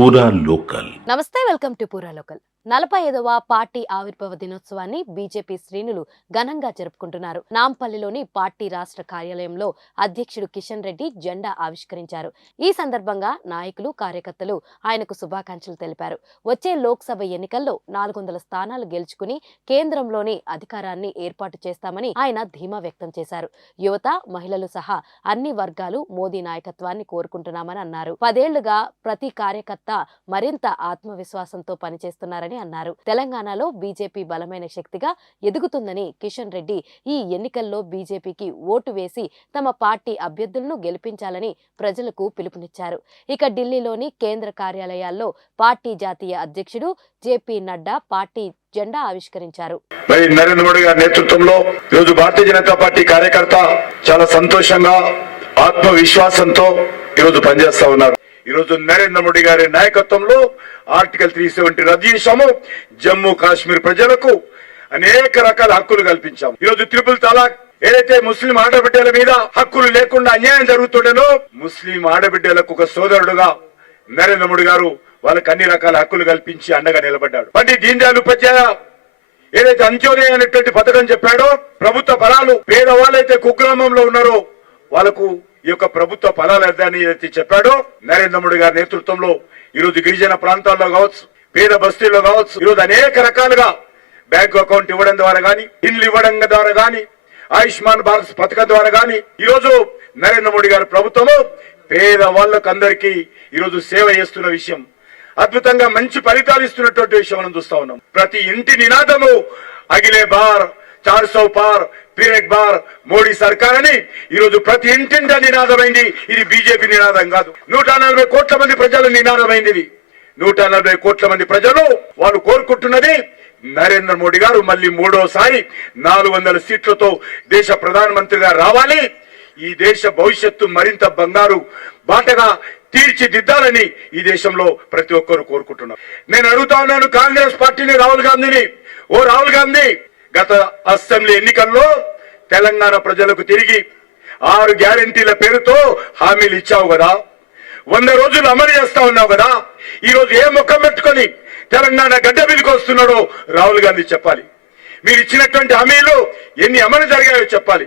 పూరా లోకల్. నమస్తే, welcome to పూరా లోకల్. 45వ పార్టీ ఆవిర్భావ దినోత్సవాన్ని బీజేపీ శ్రేణులు ఘనంగా జరుపుకుంటున్నారు. నాంపల్లిలోని పార్టీ రాష్ట్ర కార్యాలయంలో అధ్యక్షుడు కిషన్ రెడ్డి జెండా ఆవిష్కరించారు. ఈ సందర్భంగా నాయకులు, కార్యకర్తలు ఆయనకు శుభాకాంక్షలు తెలిపారు. వచ్చే లోక్సభ ఎన్నికల్లో 400 స్థానాలు గెలుచుకుని కేంద్రంలోని అధికారాన్ని ఏర్పాటు చేస్తామని ఆయన ధీమా వ్యక్తం చేశారు. యువత, మహిళలు సహా అన్ని వర్గాలు మోదీ నాయకత్వాన్ని కోరుకుంటున్నామని అన్నారు. 10 ఏళ్లుగా ప్రతి కార్యకర్త మరింత ఆత్మవిశ్వాసంతో పనిచేస్తున్నారని అన్నారు. తెలంగాణలో బీజేపీ బలమైన శక్తిగా ఎదుగుతుందని కిషన్ రెడ్డి ఈ ఎన్నికల్లో బీజేపీకి ఓటు వేసి తమ పార్టీ అభ్యర్థులను గెలిపించాలని ప్రజలకు పిలుపునిచ్చారు. ఇక ఢిల్లీలోని కేంద్ర కార్యాలయాల్లో పార్టీ జాతీయ అధ్యక్షుడు జేపీ నడ్డా పార్టీ జెండా ఆవిష్కరించారు. నరేంద్ర మోడీ గారి నేతృత్వంలో ఈరోజు భారతీయ జనతా పార్టీ కార్యకర్త చాలా సంతోషంగా, ఆత్మవిశ్వాసంతో ఈరోజు పనిచేస్తా ఉన్నారు. ఈరోజు నరేంద్ర మోడీ గారి నాయకత్వంలో ఆర్టికల్ 370 రద్దు చేశాము. జమ్మూ కాశ్మీర్ ప్రజలకు అనేక రకాల హక్కులు కల్పించాము. ఈరోజు ట్రిపుల్ తలాక్ ఏదైతే ముస్లిం ఆడబిడ్డల మీద హక్కులు లేకుండా అన్యాయం జరుగుతుండేనో, ముస్లిం ఆడబిడ్డలకు ఒక సోదరుడుగా నరేంద్ర మోడీ గారు వాళ్ళకి అన్ని రకాల హక్కులు కల్పించి అండగా నిలబడ్డాడు. పండిట్ దీన్ దయాళ్ ఉపాధ్యాయ ఏదైతే అంత్యోదయ అనేటువంటి పథకం చెప్పాడో, ప్రభుత్వ ఫలాలు పేదవాళ్ళైతే కుగ్రామంలో ఉన్నారో వాళ్ళకు ఈ యొక్క ప్రభుత్వ ఫలాలు అర్థాన్ని ఏదైతే చెప్పాడో, నరేంద్ర మోడీ గారి నేతృత్వంలో ఈరోజు గిరిజన ప్రాంతాల్లో కావచ్చు, పేద బస్తీల్లో కావచ్చు, ఈరోజు అనేక రకాలుగా బ్యాంకు అకౌంట్ ఇవ్వడం ద్వారా గానీ, ఇల్లు ఇవ్వడం ద్వారా గానీ, ఆయుష్మాన్ భారత్ పథకం ద్వారా గానీ, ఈరోజు నరేంద్ర మోడీ గారి ప్రభుత్వము పేద వాళ్ళకు అందరికీ ఈరోజు సేవ చేస్తున్న విషయం, అద్భుతంగా మంచి ఫలితాలు ఇస్తున్నటువంటి విషయం మనం చూస్తా ఉన్నాం. ప్రతి ఇంటి నినాదము అగిలే బార్ 400 పార్ ఫిర్ ఎక్ బార్ మోడీ సర్కార్ అని ఈరోజు ప్రతి ఇంటింట నినాదమైంది. ఇది బీజేపీ నినాదం కాదు. 140 కోట్ల మంది ప్రజల నినాదమైంది. ఇది 140 కోట్ల మంది ప్రజలు వాళ్ళు కోరుకుంటున్నది నరేంద్ర మోడీ గారు మళ్ళీ మూడోసారి 400 సీట్లతో దేశ ప్రధానమంత్రిగా రావాలి. ఈ దేశ భవిష్యత్తు మరింత బంగారు బాటగా తీర్చిదిద్దాలని ఈ దేశంలో ప్రతి ఒక్కరు కోరుకుంటున్నారు. నేను అడుగుతా ఉన్నాను కాంగ్రెస్ పార్టీని, రాహుల్ గాంధీని, ఓ రాహుల్ గాంధీ, గత అసెంబ్లీ ఎన్నికల్లో తెలంగాణ ప్రజలకు తిరిగి 6 గ్యారెంటీల పేరుతో హామీలు ఇచ్చావు కదా, 100 రోజులు అమలు చేస్తా ఉన్నావు కదా. ఈ రోజు ఏ ముఖం పెట్టుకొని తెలంగాణ గడ్డ మీదకి వస్తున్నాడో రాహుల్ గాంధీ చెప్పాలి. మీరు ఇచ్చినటువంటి హామీలు ఎన్ని అమలు జరిగాయో చెప్పాలి.